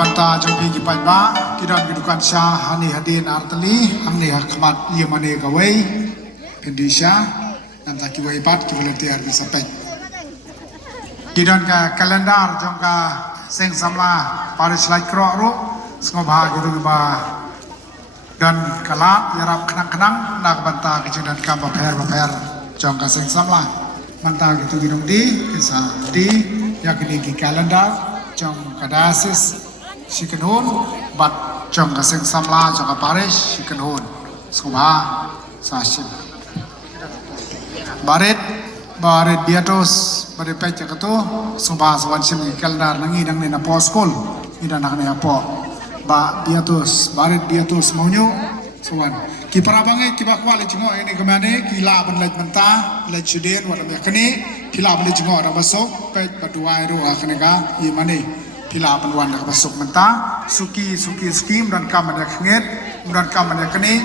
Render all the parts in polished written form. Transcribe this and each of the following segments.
banta jangpi gipai ba kiran gidukan syah hani hadin artali angni hakmat ia mane gawai Indonesia dan taki wai pat ki volunteer di sapek kiran ka kalendar jangka seng samla paris like kro ro sngobha gitu ba dan kalat yarap kenang-kenang nak banta kejudan ka baper jangka seng samla banta gitu gidong di kisah di yakni ki kalendar jang kadasis sikenhun bat jang kaseng samla jang paris sikenhun skubha sasim baret biatos baret pecah ketu skubha sawan sim kalendar nangi nang nena poskol ida nang nena po ba biatos baret biatos maunyo sawan ki parabange ki bakwale jingo ini kemane kila benlaj menta laj suden wala yakni kila benlaj jingo ada basok pej baduai ro aknega yemane pila penwan dak basok menta suki skim dan kaman yak nget dan kaman yak ni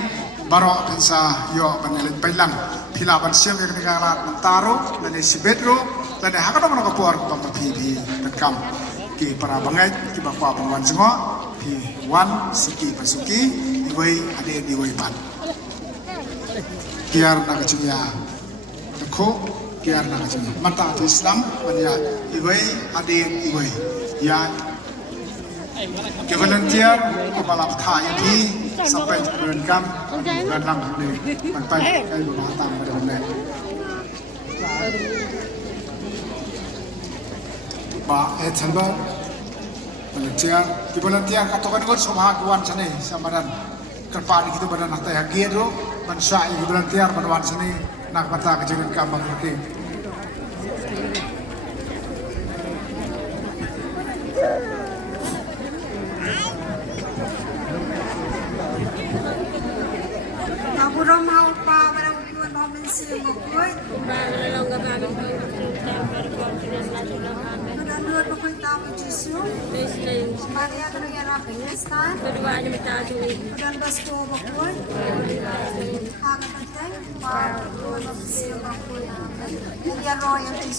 baro pensa yo banelit pailang pila ban siam yak negara mentaro dan sibetro dan hakata mana kapuar ko papi dan kam ki para bangai ki bakwa penwan jengo pi wan suki pasuki iwai ade iwai pan kiar nak junya ko kiar nak junya mata Islam manya iwai ade iwai ya ke volunteer kepala thai di sampai berenkam dan lang ni sampai kai berhatang pada benda ba ethanba volunteer katokan ko somahaguan sane samaran kerpani gitu badan nak tayah gero bansa i volunteer banwan sane nak mata kejuran kambang ke Maria tu yang apa Insta? Berdua ni minta tu. Dan basko bakul. Hang penting. Baru masih bakul. Dia royal